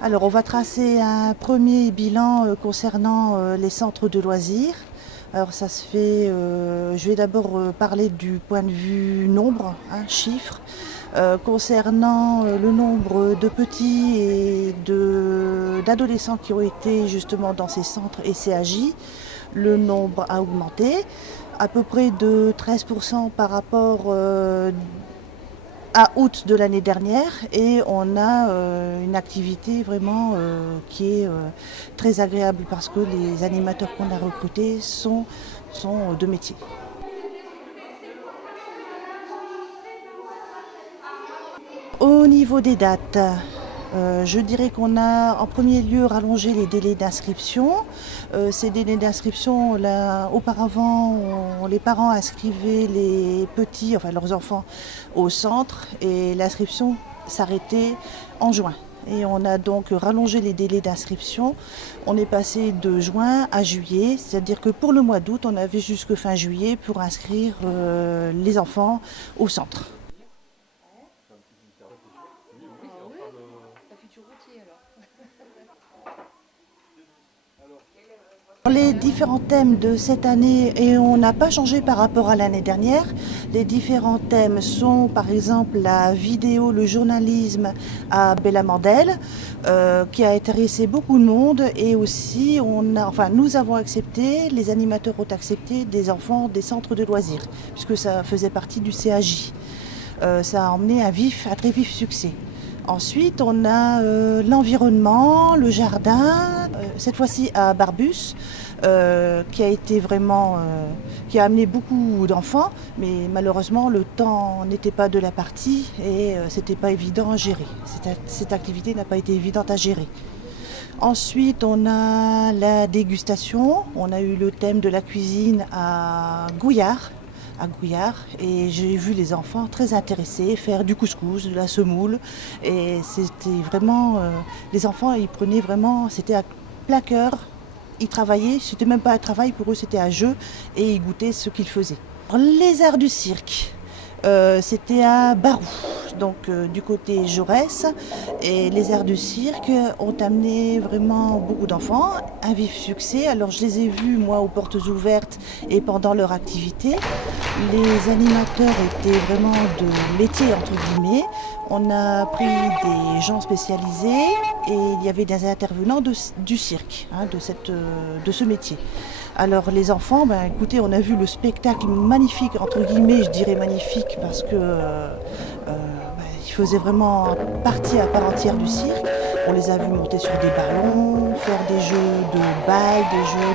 Alors, on va tracer un premier bilan concernant les centres de loisirs. Alors, ça se fait, je vais d'abord parler du point de vue nombre, chiffres. Concernant le nombre de petits et d'adolescents qui ont été justement dans ces centres et CAJ, le nombre a augmenté à peu près de 13% par rapport à août de l'année dernière, et on a une activité vraiment qui est très agréable parce que les animateurs qu'on a recrutés sont de métier. Au niveau des dates, je dirais qu'on a en premier lieu rallongé les délais d'inscription. Ces délais d'inscription, auparavant, les parents inscrivaient les petits, enfin leurs enfants, au centre, et l'inscription s'arrêtait en juin. Et on a donc rallongé les délais d'inscription. On est passé de juin à juillet, c'est-à-dire que pour le mois d'août, on avait jusque fin juillet pour inscrire les enfants au centre. Les différents thèmes de cette année, et on n'a pas changé par rapport à l'année dernière, les différents thèmes sont par exemple la vidéo, le journalisme à Bellamandel, qui a intéressé beaucoup de monde, et aussi nous avons accepté, les animateurs ont accepté des enfants des centres de loisirs, puisque ça faisait partie du CAJ. Ça a emmené un très vif succès. Ensuite, on a l'environnement, le jardin, cette fois-ci à Barbus, qui a amené beaucoup d'enfants, mais malheureusement le temps n'était pas de la partie et c'était pas évident à gérer. Cette activité n'a pas été évidente à gérer. Ensuite, on a la dégustation. On a eu le thème de la cuisine à Gouillard, et j'ai vu les enfants très intéressés faire du couscous, de la semoule, et c'était vraiment les enfants, ils prenaient vraiment, c'était à plein cœur, ils travaillaient, c'était même pas un travail pour eux, c'était un jeu, et ils goûtaient ce qu'ils faisaient. Les arts du cirque, c'était à Barou, donc du côté Jaurès, et les arts du cirque ont amené vraiment beaucoup d'enfants, un vif succès. Alors je les ai vus moi aux portes ouvertes et pendant leur activité. Les animateurs étaient vraiment de métier entre guillemets. On a pris des gens spécialisés et il y avait des intervenants du cirque, de ce métier. Alors les enfants, écoutez, on a vu le spectacle magnifique, entre guillemets, je dirais magnifique, parce que ils faisaient vraiment partie à part entière du cirque. On les a vus monter sur des ballons, faire des jeux de balles, des jeux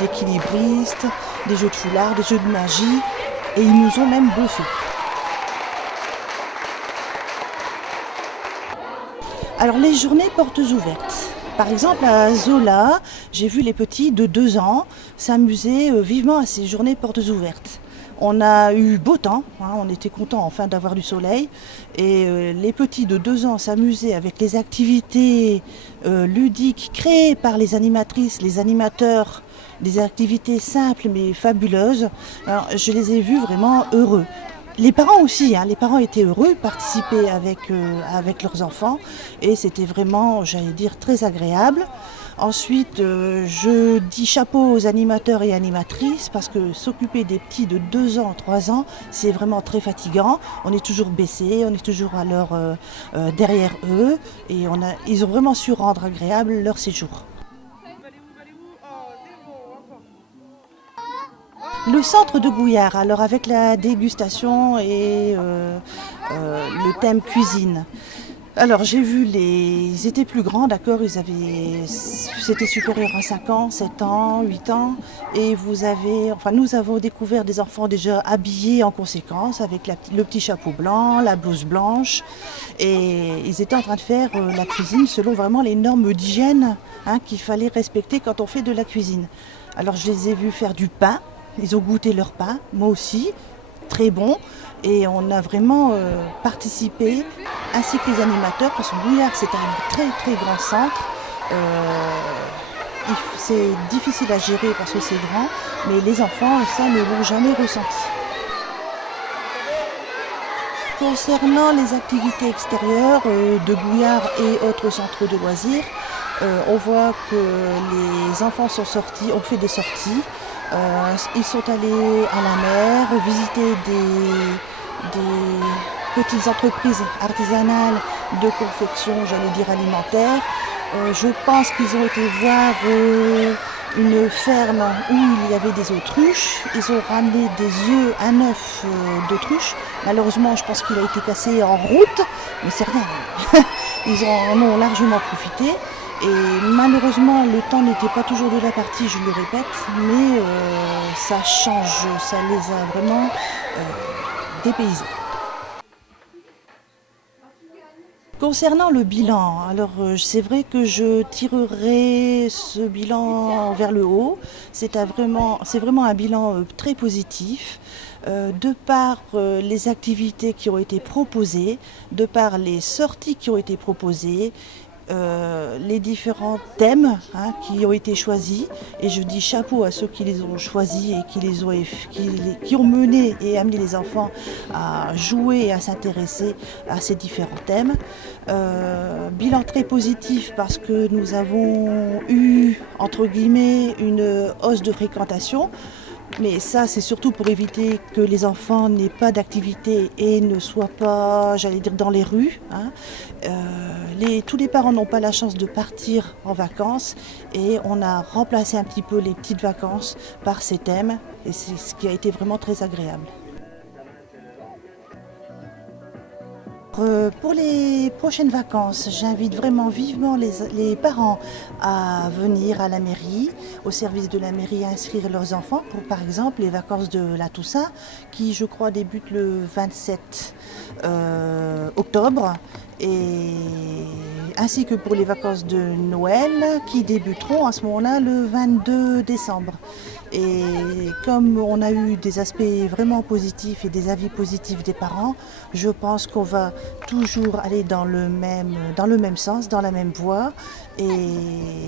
d'équilibristes, des jeux de foulard, des jeux de magie, et ils nous ont même bluffés. Alors les journées portes ouvertes. Par exemple, à Zola, j'ai vu les petits de 2 ans s'amuser vivement à ces journées portes ouvertes. On a eu beau temps, on était contents enfin d'avoir du soleil, et les petits de 2 ans s'amusaient avec les activités ludiques créées par les animatrices, les animateurs, des activités simples mais fabuleuses. Alors, je les ai vus vraiment heureux. Les parents aussi, les parents étaient heureux de participer avec leurs enfants, et c'était vraiment, j'allais dire, très agréable. Ensuite, je dis chapeau aux animateurs et animatrices, parce que s'occuper des petits de 2 ans, 3 ans, c'est vraiment très fatigant. On est toujours baissé, on est toujours derrière eux, et ils ont vraiment su rendre agréable leur séjour. Le centre de Gouillard, alors avec la dégustation et le thème cuisine. Alors j'ai vu ils étaient plus grands, d'accord, c'était supérieur à 5 ans, 7 ans, 8 ans, et nous avons découvert des enfants déjà habillés en conséquence, avec le petit chapeau blanc, la blouse blanche, et ils étaient en train de faire la cuisine selon vraiment les normes d'hygiène qu'il fallait respecter quand on fait de la cuisine. Alors je les ai vus faire du pain. Ils ont goûté leur pain, moi aussi, très bon, et on a vraiment participé, ainsi que les animateurs, parce que Gouillard c'est un très très grand centre. C'est difficile à gérer parce que c'est grand, mais les enfants, ça, ne l'ont jamais ressenti. Concernant les activités extérieures de Bouillard et autres centres de loisirs, on voit que les enfants sont sortis, ont fait des sorties. Ils sont allés à la mer, visiter des petites entreprises artisanales de confection, j'allais dire alimentaire. Je pense qu'ils ont été voir une ferme où il y avait des autruches. Ils ont ramené des œufs, un œuf d'autruche. Malheureusement, je pense qu'il a été cassé en route, mais c'est rien. Ils en ont largement profité. Et malheureusement, le temps n'était pas toujours de la partie, je le répète, mais ça change, ça les a vraiment dépaysés. Concernant le bilan, alors c'est vrai que je tirerai ce bilan vers le haut. C'est vraiment un bilan très positif. De par les activités qui ont été proposées, de par les sorties qui ont été proposées, les différents thèmes qui ont été choisis, et je dis chapeau à ceux qui les ont choisis et qui ont mené et amené les enfants à jouer et à s'intéresser à ces différents thèmes. Bilan très positif parce que nous avons eu, entre guillemets, une hausse de fréquentation. Mais ça, c'est surtout pour éviter que les enfants n'aient pas d'activité et ne soient pas, j'allais dire, dans les rues. Tous les parents n'ont pas la chance de partir en vacances et on a remplacé un petit peu les petites vacances par ces thèmes et c'est ce qui a été vraiment très agréable. Pour les prochaines vacances, j'invite vraiment vivement les parents à venir à la mairie, au service de la mairie, à inscrire leurs enfants pour par exemple les vacances de la Toussaint qui je crois débutent le 27 octobre ainsi que pour les vacances de Noël qui débuteront à ce moment-là le 22 décembre. Et comme on a eu des aspects vraiment positifs et des avis positifs des parents, je pense qu'on va toujours aller dans le même sens, dans la même voie et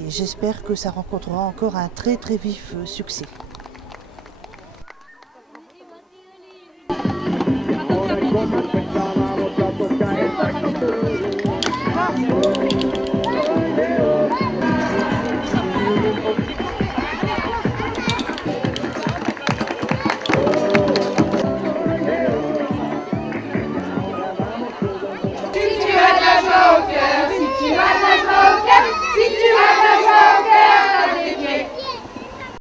j'espère que ça rencontrera encore un très très vif succès.